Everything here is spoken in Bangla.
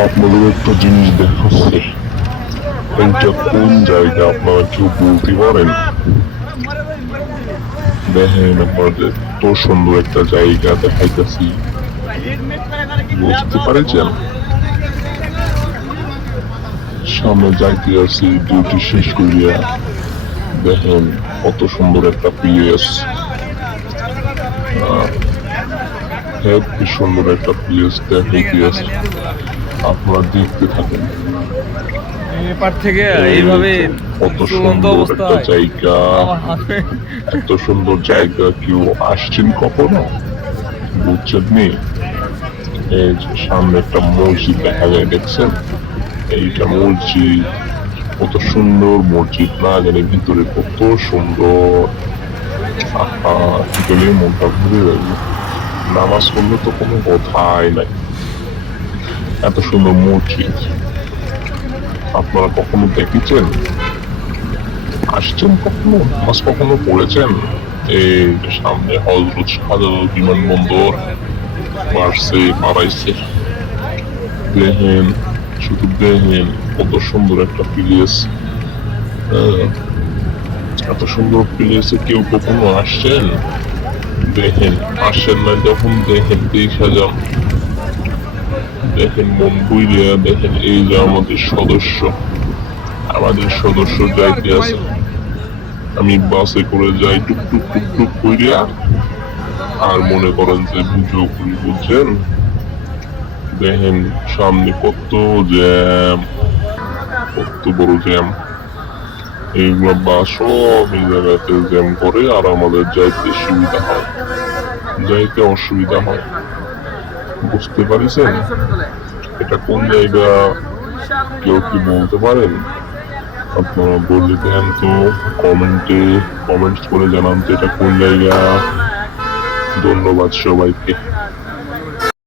আপনাদের একটা জিনিস দেখাচ্ছে, এইটা কোন জায়গা আপনারা কেউ বলতে পারেন? দেখেন আপনাদের এত সুন্দর একটা জায়গা দেখাইতেছি, বুঝতে পারছেন? সামনে যাইতে আছি ডিউটি শেষ করিয়া, দেখেন কত সুন্দর একটা প্লেস, হেবি সুন্দর একটা প্লেস দেখাইতে আছে। আপনারা দেখতে থাকেন। এপার থেকে এই এইভাবে তো, কত চলন্ত সুন্দর একটা অবস্থায় জায়গা, আমার হাতে এত সুন্দর জায়গা কেউ আসছেন কখনো? বুঝছেন নি? এই যে সামনে একটা মসজিদ দেখা যায়, দেখছেন? এইটা মসজিদ, কত সুন্দর মসজিদ না জানি ভিতরে কত সুন্দর। আহা, গেলে মনটা ভরে যাবে। নামাজ পড়লে তো কোনো কথাই নাই, এত সুন্দর মসজিদ আপনারা কখনো দেখেছেন? আসছেন কখনো? নামাজ কখনো পড়েছেন? এই যে সামনে হজরত শাহজালাল বিমানবন্দর বাড়ছে বাড়াইছে, দেখেন, শুধু দেখেন কত সুন্দর একটা প্লেস। এত সুন্দর প্লেসে কেউ কখনো আসছেন? দেখেন, আসেন না যখন দেখেন দেখা যান, দেখেন মন বুঝিয়া দেখেন। এই যে আমাদের সদস্য যাইতে আছে, আমি বাসে করে যাই টুকটুক টুকটুক করিয়া, আর মনে করেন যে ভিডিও করি, বুঝছেন? দেখেন সামনে কত জ্যাম, কত বড় জ্যাম। এইগুলো বাস সব এই জায়গাতে জ্যাম করে, আর আমাদের যাইতে সুবিধা হয়, যাইতে অসুবিধা হয়। বুঝতে পারিছেন? এটা কোন জায়গা কেউ কি বলতে পারেন? আপনারা বলে দেন তো, কমেন্টস করে জানান তো এটা কোন জায়গা। ধন্যবাদ সবাইকে।